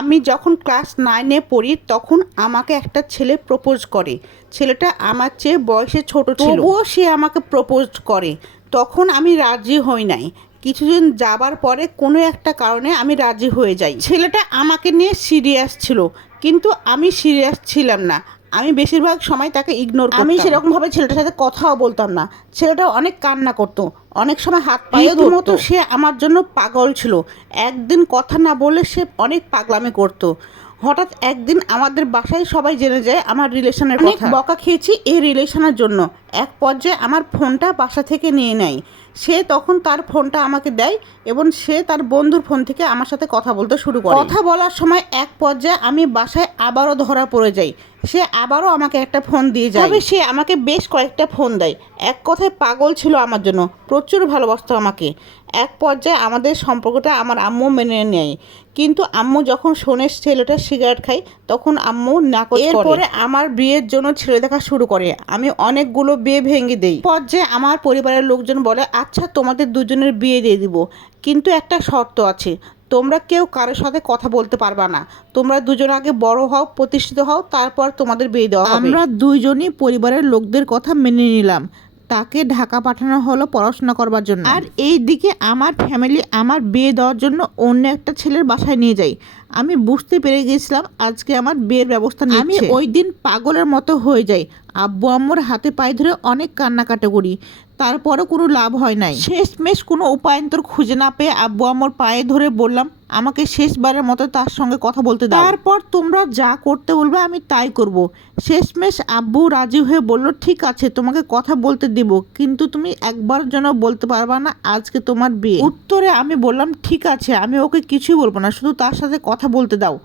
আমি যখন ক্লাস নাইনে পড়ি, তখন আমাকে একটা ছেলে প্রপোজ করে। ছেলেটা আমার চেয়ে বয়সে ছোট তবুও সে আমাকে প্রপোজ করে। তখন আমি রাজি হই নাই। কিছুদিন যাবার পরে কোনো একটা কারণে আমি রাজি হয়ে যাই। ছেলেটা আমাকে নিয়ে সিরিয়াস ছিল, কিন্তু আমি সিরিয়াস ছিলাম না। আমি বেশিরভাগ সময় তাকে ইগনোর আমি সেরকমভাবে ছেলেটার সাথে কথাও বলতাম না। ছেলেটা অনেক কান্না করতো। অনেক সময় হাত পায়ে মতো সে আমার জন্য পাগল ছিল। একদিন কথা না বলে সে অনেক পাগলামি করতো। হঠাৎ একদিন আমাদের বাসায় সবাই জেনে যায় আমার রিলেশনের কথা। বকা খেয়েছি এই রিলেশনের জন্য। এক পর্যায়ে আমার ফোনটা বাসা থেকে নিয়ে নেয়। সে তখন তার ফোনটা আমাকে দেয় এবং সে তার বন্ধুর ফোন থেকে আমার সাথে কথা বলতে শুরু করে। কথা বলার সময় এক পর্যায়ে আমি বাসায় আবারও ধরা পড়ে যাই। সে আবারও আমাকে একটা ফোন দিয়ে যায়। তবে সে আমাকে বেশ কয়েকটা ফোন দেয়। এক কথায় পাগল ছিল আমার জন্য। প্রচুর ভালোবাসত আমাকে। এক পর্যায়ে আমাদের সম্পর্কটা আমার আম্মু মেনে নেয়। কিন্তু আম্মু যখন শোনে ছেলেটা সিগারেট খায় তখন আম্মু করে। এরপরে আমার বিয়ের জন্য ছেলে দেখা শুরু করে। আমি অনেকগুলো বিয়ে ভেঙে দেই। পর্যায়ে আমার পরিবারের লোকজন বলে আচ্ছা তোমাদের দুজনের বিয়ে দিয়ে দিব। কিন্তু একটা শর্ত আছে। তোমরা কেউ কারোর সাথে কথা বলতে পারবা না। তোমরা দুজন আগে বড় হও প্রতিষ্ঠিত হও তারপর তোমাদের বিয়ে দেওয়া হবে। আমরা দুইজনই পরিবারের লোকদের কথা মেনে নিলাম। তাকে ঢাকা পাঠানো হলো পড়াশোনা করবার জন্য। আর এই দিকে আমার ফ্যামিলি আমার বিয়ে দেওয়ার জন্য অন্য একটা ছেলের বাসায় নিয়ে যাই আমি বুঝতে পেরে গেছিলাম আজকে আমার বিয়ের ব্যবস্থা আমি ওই দিন পাগলের মতো হয়ে যাই। আব্বু আম্মুর হাতে পায়ে ধরে অনেক কান্নাকাটা করি তারপরও কোনো লাভ হয় নাই। শেষমেশ কোনো উপায়ন্তর খুঁজে না পেয়ে আব্বু আম্মুর পায়ে ধরে বললাম, আমাকে শেষবারের মতো তার সঙ্গে কথা বলতে দাও। তারপর তোমরা যা করতে বলবে আমি তাই করব। শেষমেশ আব্বু রাজি হয়ে বলল, ঠিক আছে, তোমাকে কথা বলতে দিব, কিন্তু তুমি একবার যেন বলতে পারবা না, আজকে তোমার বিয়ে। উত্তরে আমি বললাম, ঠিক আছে, আমি ওকে কিছুই বলব না, শুধু তার সাথে কথা বলতে দাও।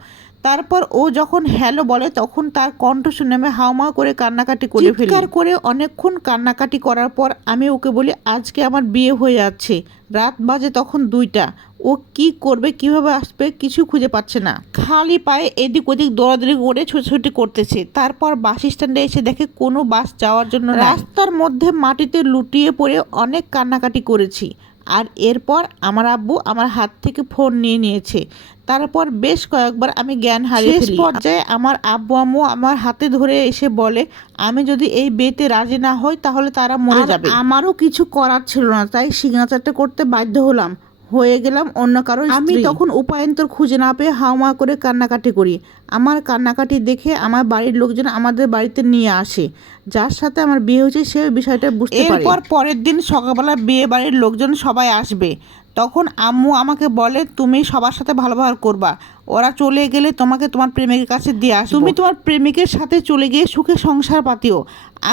তারপর ও যখন হ্যালো বলে তখন তার কণ্ঠ শুনে আমি হাওমা করে কান্নাকাটি করে ফেলি। চিৎকার করে অনেকক্ষণ কান্নাকাটি করার পর আমি ওকে বলি আজকে আমার বিয়ে হয়ে যাচ্ছে। রাত বাজে তখন দুইটা। ও কি করবে কীভাবে আসবে কিছু খুঁজে পাচ্ছে না। খালি পায়ে এদিক ওদিক দৌড়াদৌড়ি করে ছোটাছুটি করতেছে। তারপর বাস স্ট্যান্ডে এসে দেখে কোনো বাস যাওয়ার জন্য রাস্তার মধ্যে মাটিতে লুটিয়ে পড়ে অনেক কান্নাকাটি করেছি। আর এরপর আমার আব্বু আমার হাত থেকে ফোন নিয়ে নিয়েছে। তারপর বেশ কয়েকবার আমি জ্ঞান হারিয়ে শেষ পর্যায়ে আমার আব্বু আম্মু আমার হাতে ধরে এসে বলে আমি যদি এই বেতে রাজি না হই তাহলে তারা মরে যাবে। আমারও কিছু করার ছিল না তাই সিগনেচারটা করতে বাধ্য হলাম। হয়ে গেলাম অন্য কারও আমি তখন উপায়ন্তর খুঁজে না পেয়ে হাওমা করে কান্নাকাটি করি। আমার কান্নাকাটি দেখে আমার বাড়ির লোকজন আমাদের বাড়িতে নিয়ে আসে। যার সাথে আমার বিয়ে হয়েছে সে বিষয়টা বুঝতে পারে। এরপর পরের দিন সকালবেলা বিয়ে বাড়ির লোকজন সবাই আসবে। তখন আম্মু আমাকে বলে তুমি সবার সাথে ভালো ব্যবহার করবা। ওরা চলে গেলে তোমাকে তোমার প্রেমিকের কাছে দিয়ে আস তুমি তোমার প্রেমিকের সাথে চলে গিয়ে সুখে সংসার পাতিও।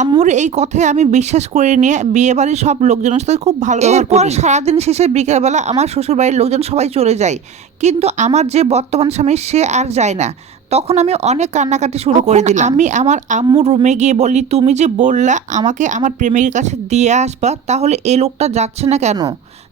আম্মুর এই কথায় আমি বিশ্বাস করে নিয়ে বিয়ে বাড়ির সব লোকজনের সাথে খুব ভালো এরপর সারাদিন শেষে বিকেলবেলা আমার শ্বশুর বাড়ির লোকজন সবাই চলে যায়। কিন্তু আমার যে বর্তমান স্বামী সে আর যায় না। তখন আমি অনেক কান্নাকাটি শুরু করে দিলাম। আমি আমার আম্মুর রুমে গিয়ে বলি তুমি যে বললা আমাকে আমার প্রেমিকের কাছে দিয়ে আসবা তাহলে এই লোকটা যাচ্ছে না কেন?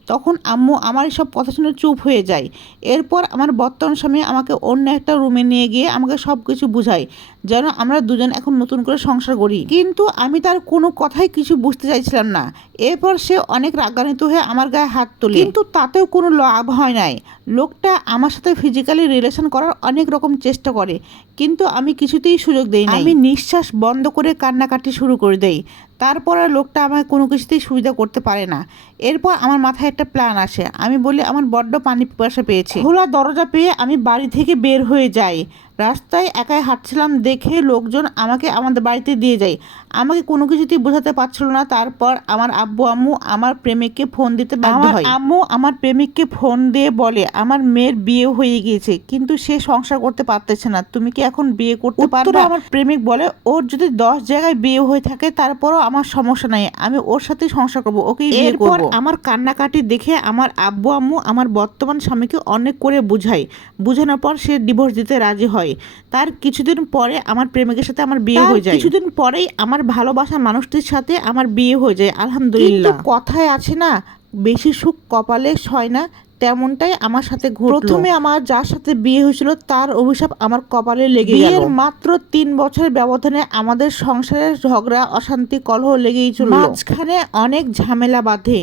তখন আম্মু আমার সব কথা শুনে চুপ হয়ে যায়। এরপর আমার বর্তমান স্বামী আমাকে অন্য একটা রুমে নিয়ে গিয়ে আমাকে সব কিছু বুঝায়। যেন আমরা দুজন এখন নতুন করে সংসার করি। কিন্তু আমি তার কোনো কথাই কিছু বুঝতে চাইছিলাম না। এরপর সে অনেক রাগান্বিত হয়ে আমার গায়ে হাত তোলে। কিন্তু তাতেও কোনো লাভ হয় নাই। লোকটা আমার সাথে ফিজিক্যালি রিলেশন করার অনেক রকম চেষ্টা করে কিন্তু আমি কিছুতেই সুযোগ দেই না আমি নিঃশ্বাস বন্ধ করে কান্নাকাটি শুরু করে দেই। তারপর লোকটা আমাকে কোনো কিছুতেই সুবিধা করতে পারে না। এরপর আমার মাথায় একটা প্ল্যান আসে। আমি বলি আমার বড্ড পানি পিপাসা পেয়েছে। খোলা দরজা পেয়ে আমি বাড়ি থেকে বের হয়ে যাই। রাস্তায় একাই হাঁটছিলাম দেখে লোকজন আমাকে আমাদের বাড়িতে দিয়ে যায়। আমাকে কোনো কিছুতেই বোঝাতে পারছিল না। তারপর আমার আব্বু আম্মু আমার প্রেমিককে ফোন দিতে বাধ্য হয়। আম্মু আমার প্রেমিককে ফোন দিয়ে বলে আমার মেয়ের বিয়ে হয়ে গিয়েছে কিন্তু সে সংসার করতে পারতেছে না। তুমি কি এখন বিয়ে করতে পারবে? আমার প্রেমিক বলে ওর যদি দশ জায়গায় বিয়ে হয়ে থাকে তারপরও আমার সমস্যা নাই। আমি ওর সাথে সংসার করব ওকে এরপর আমার কান্নাকাটি দেখে আমার আব্বু আম্মু আমার বর্তমান স্বামীকে অনেক করে বুঝাই বুঝানোর পর সে ডিভোর্স দিতে রাজি হয়। তার কিছুদিন পরে আমার প্রেমিকের সাথে আমার বিয়ে হয়ে যায়। কিছুদিন পরেই আমার ভালোবাসা মানুষটির সাথে আমার বিয়ে হয়ে যায় আলহামদুলিল্লাহ। কথায় আছে না বেশি সুখ কপালে হয় না তেমনটাই আমার সাথে ঘটলো। প্রথমে আমার যার সাথে বিয়ে হয়েছিল তার অভিশাপ আমার কপালে লেগে গেল। বিয়ের মাত্র তিন বছরের ব্যবধানে আমাদের সংসারের ঝগড়া অশান্তি কলহ লেগেই ছিল মাঝখানে অনেক ঝামেলা বাঁধে।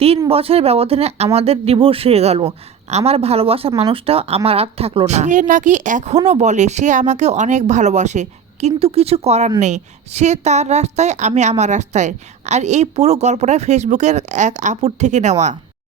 তিন বছরের ব্যবধানে আমাদের ডিভোর্স হয়ে গেল। আমার ভালোবাসা মানুষটাও আমার আর থাকল না। সে নাকি এখনও বলে সে আমাকে অনেক ভালোবাসে। কিন্তু কিছু করার নেই। সে তার রাস্তায়, আমি আমার রাস্তায়। আর এই পুরো গল্পটা ফেসবুকের এক আপুর থেকে নেওয়া।